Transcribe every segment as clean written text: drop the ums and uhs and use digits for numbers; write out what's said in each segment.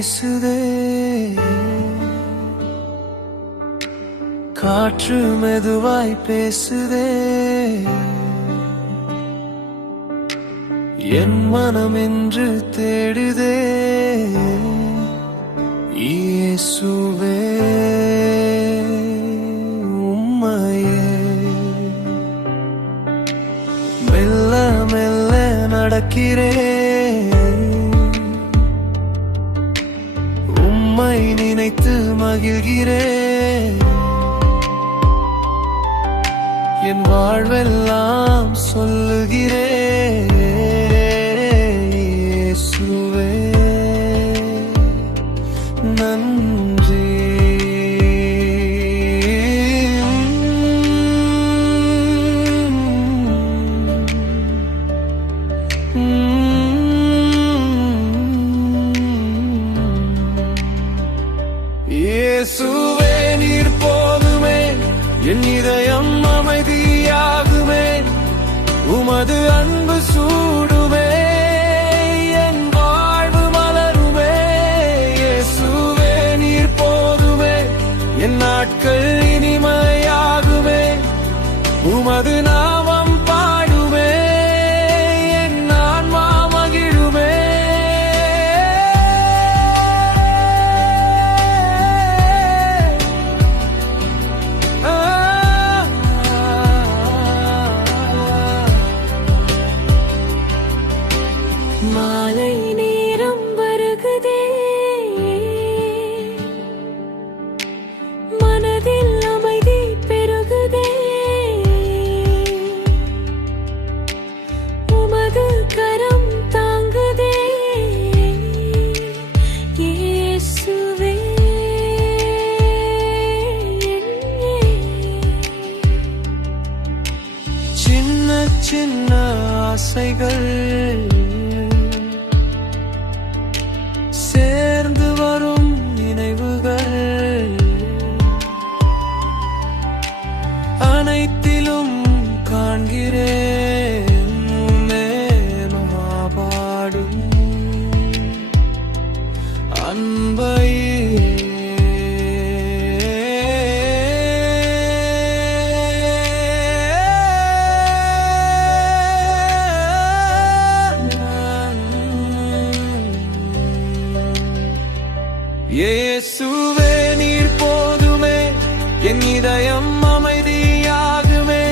வீசுதே, காற்று மெதுவாய் பேசுதே, என் மனம் என்று தேடுதே இயேசுவே உம்மையே. மெல்ல மெல்ல நடக்கிறேன், உம்மை நினைத்து மகிழ்கிறேன், என் வாழ்வெல்லாம் சொல்லுகிறேன் இயேசுவே நன்றி. இயேசுவே நீர் போதுமே, என் இதயம் அமைதியாகுமே, உமது அன்பு சூடுமே, என் வாழ்வு மலருமே. இயேசுவே நீர் போதுமே, என் நாட்கள் இனிமையாகுமே, உமது நாமம் பாடுமே, என் ஆன்மா மகிழுமே. மாலை நேரம் வருகுதே, மனதில் அமைதி பெருகுதே, உமது கரம் தாங்குதே இயேசுவே. சின்ன சின்ன ஆசைகள் சேர்ந்து வரும் நினைவுகள், அனைத்திலும் காண்கிறேன் மகாபாடும் அன்பையே. இயேசுவே நீர் போதுமே, என் இதயம் அமைதியாகுமே,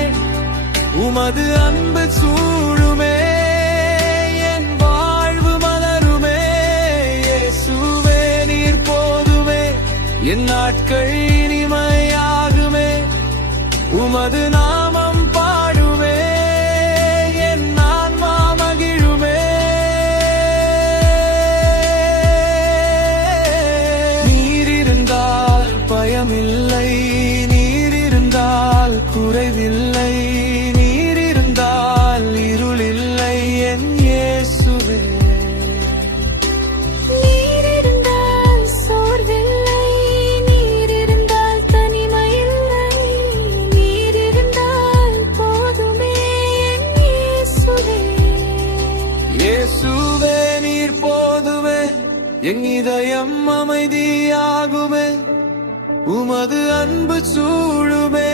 உமது அன்பு சூழுமே, என் வாழ்வு மலருமே. இயேசுவே நீர் போதுமே, என் நாட்கள் இனிமையாகுமே, உமது நாமம் பாடுமே, என் ஆன்மா மகிழுமே. பயமில்லை, நீர் இருந்தால் குறைவில்லை, நீர் இருந்தால் இருள் இல்லை என் இயேசுவே. நீர் இருந்தால் சோர்வில்லை, நீர் இருந்தால் தனிமையில்லை, நீர் இருந்தால் போதுமே என் இயேசுவே. இயேசுவே நீர் போதுமே, என் இதயம் அமைதியாகுமே, உமது அன்பு சூழுமே.